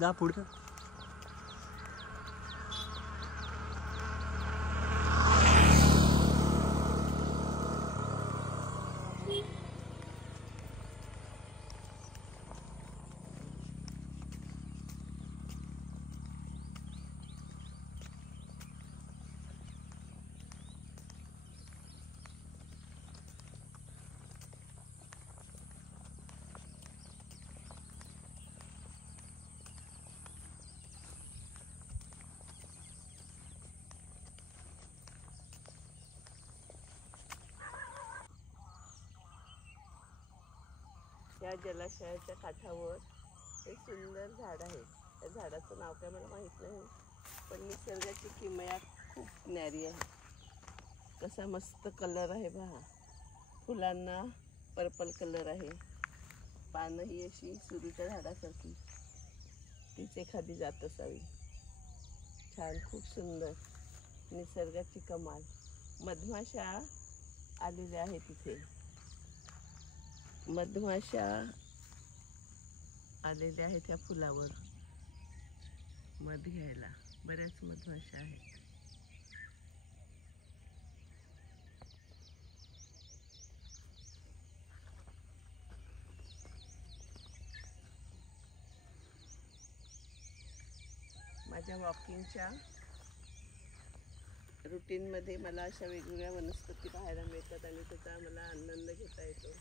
जा पुढे. या जलाशयाच्या काठावर हे सुंदर झाड आहे. त्या झाडाचं नाव काय मला माहीत नाही, पण निसर्गाची किमया खूप न्यारी आहे. कसा मस्त कलर आहे पहा. फुलांना पर्पल कलर आहे. पानं ही अशी सुरूच्या झाडासारखी, तीच एखादी जात असावी. छान, खूप सुंदर निसर्गाची कमाल. मधमाशा आलेल्या आहेत इथे. मधमाशा आलेल्या आहेत या फुलावर मध घ्यायला. बऱ्याच मधमाशा आहेत. माझ्या वॉकिंगच्या रुटीनमध्ये मला अशा वेगवेगळ्या वनस्पती पाहायला मिळतात आणि त्याचा मला आनंद घेता येतो.